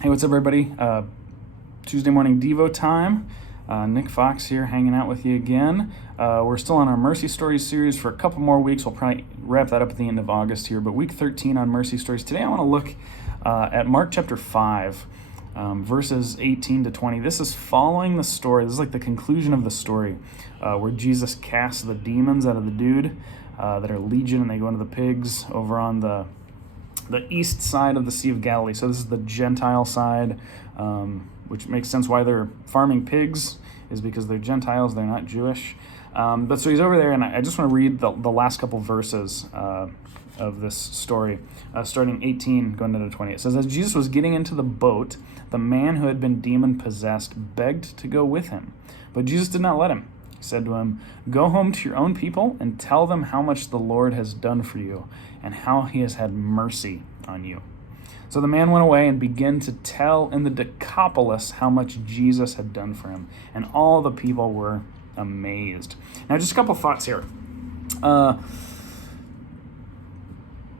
Hey, what's up, everybody? Tuesday morning Devo time. Nick Fox here hanging out with you again. We're still on our Mercy Stories series for a couple more weeks. We'll probably wrap that up at the end of August here, but week 13 on Mercy Stories. Today I want to look at Mark chapter 5, verses 18 to 20. This is following the story. This is like the conclusion of the story where Jesus casts the demons out of the dude that are legion, and they go into the pigs over on the east side of the Sea of Galilee. So this is the Gentile side, which makes sense why they're farming pigs, is because they're Gentiles, they're not Jewish. But so he's over there, and I just want to read the last couple verses of this story, starting 18, going down to 20. It says, as Jesus was getting into the boat, the man who had been demon-possessed begged to go with him. But Jesus did not let him. He said to him, go home to your own people and tell them how much the Lord has done for you and how he has had mercy on you. So the man went away and began to tell in the Decapolis how much Jesus had done for him. And all the people were amazed. Now, just a couple thoughts here.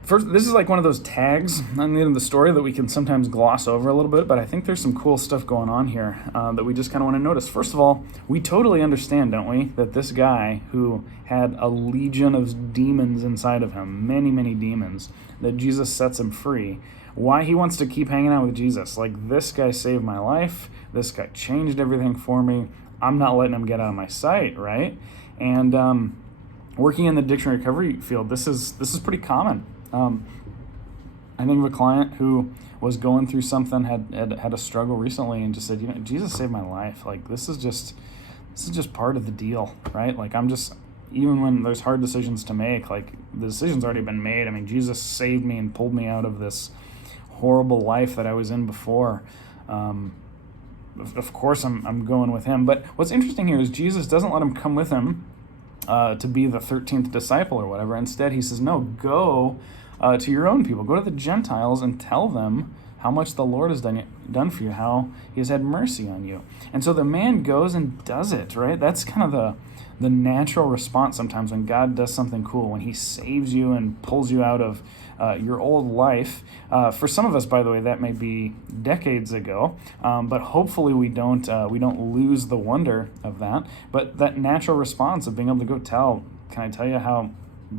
First, this is like one of those tags on the end of the story that we can sometimes gloss over a little bit, but I think there's some cool stuff going on here that we just kind of want to notice. First of all, we totally understand, don't we, that this guy who had a legion of demons inside of him, many, many demons, that Jesus sets him free, why he wants to keep hanging out with Jesus. Like, this guy saved my life, this guy changed everything for me, I'm not letting him get out of my sight, right? And working in the addiction recovery field, this is pretty common. I think of a client who was going through something, had a struggle recently, and just said, Jesus saved my life. Like, this is just part of the deal, right? Like, even when there's hard decisions to make, like, the decision's already been made. I mean, Jesus saved me and pulled me out of this horrible life that I was in before. Of course, I'm going with him. But what's interesting here is Jesus doesn't let him come with him to be the 13th disciple or whatever. Instead, he says, no, go to your own people. Go to the Gentiles and tell them how much the Lord has done for you, how he has had mercy on you. And so the man goes and does it, right? That's kind of the natural response sometimes when God does something cool, when he saves you and pulls you out of your old life. For some of us, by the way, that may be decades ago, but hopefully we don't lose the wonder of that. But that natural response of being able to go tell, can I tell you how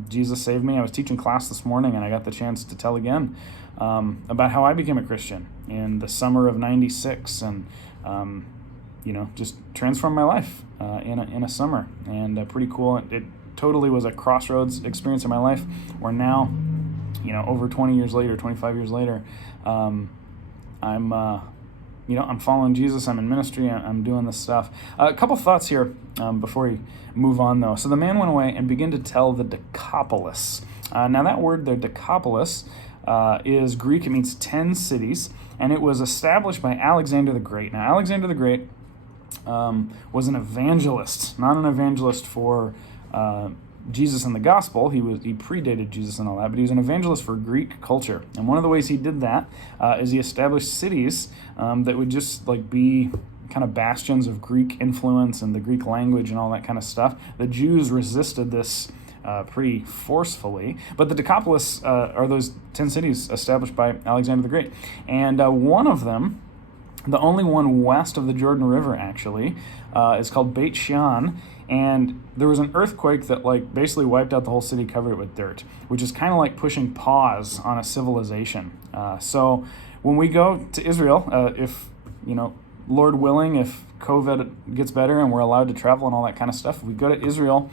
Jesus saved me? I was teaching class this morning, and I got the chance to tell again about how I became a Christian in the summer of '96, and just transformed my life in a summer, and pretty cool. It totally was a crossroads experience in my life, where now, over 20 years later, 25 years later, I'm following Jesus. I'm in ministry. I'm doing this stuff. A couple thoughts here before we move on, though. So the man went away and began to tell the Decapolis. Now that word there, Decapolis, is Greek. It means 10 cities, and it was established by Alexander the Great. Now, Alexander the Great was an evangelist, not an evangelist for Jesus and the gospel. He predated Jesus and all that, but he was an evangelist for Greek culture. And one of the ways he did that is he established cities that would just like be kind of bastions of Greek influence and the Greek language and all that kind of stuff. The Jews resisted this pretty forcefully, but the Decapolis are those 10 cities established by Alexander the Great. And one of them, the only one west of the Jordan River, actually, is called Beit Shean, and there was an earthquake that basically wiped out the whole city, covered it with dirt, which is kind of like pushing pause on a civilization. So when we go to Israel, if Lord willing, if COVID gets better and we're allowed to travel and all that kind of stuff, if we go to Israel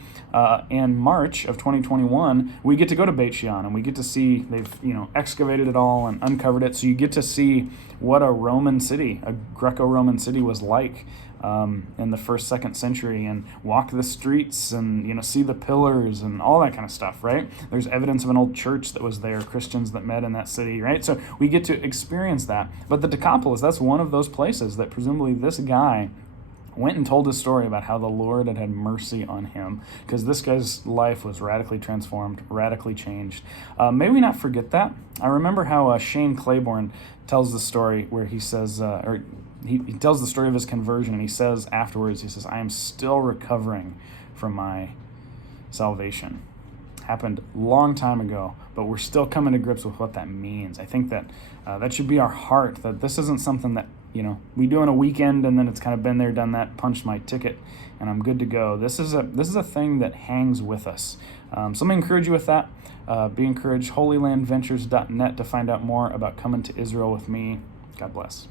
in March of 2021, we get to go to Beit Shean, and we get to see, they've excavated it all and uncovered it, so you get to see what a Roman city, a Greco-Roman city was like in the 1st, 2nd century, and walk the streets and see the pillars and all that kind of stuff, right? There's evidence of an old church that was there, Christians that met in that city, right? So we get to experience that. But the Decapolis, that's one of those places that presumably this guy went and told his story about how the Lord had had mercy on him, because this guy's life was radically transformed, radically changed. May we not forget that. I remember how Shane Claiborne tells the story where he says, he tells the story of his conversion, and he says afterwards, he says, I am still recovering from my salvation. happened long time ago, but we're still coming to grips with what that means. I think that that should be our heart, that this isn't something that, we do in a weekend and then it's kind of been there, done that, punched my ticket, and I'm good to go. This is a thing that hangs with us. So let me encourage you with that. Be encouraged. HolyLandVentures.net to find out more about coming to Israel with me. God bless.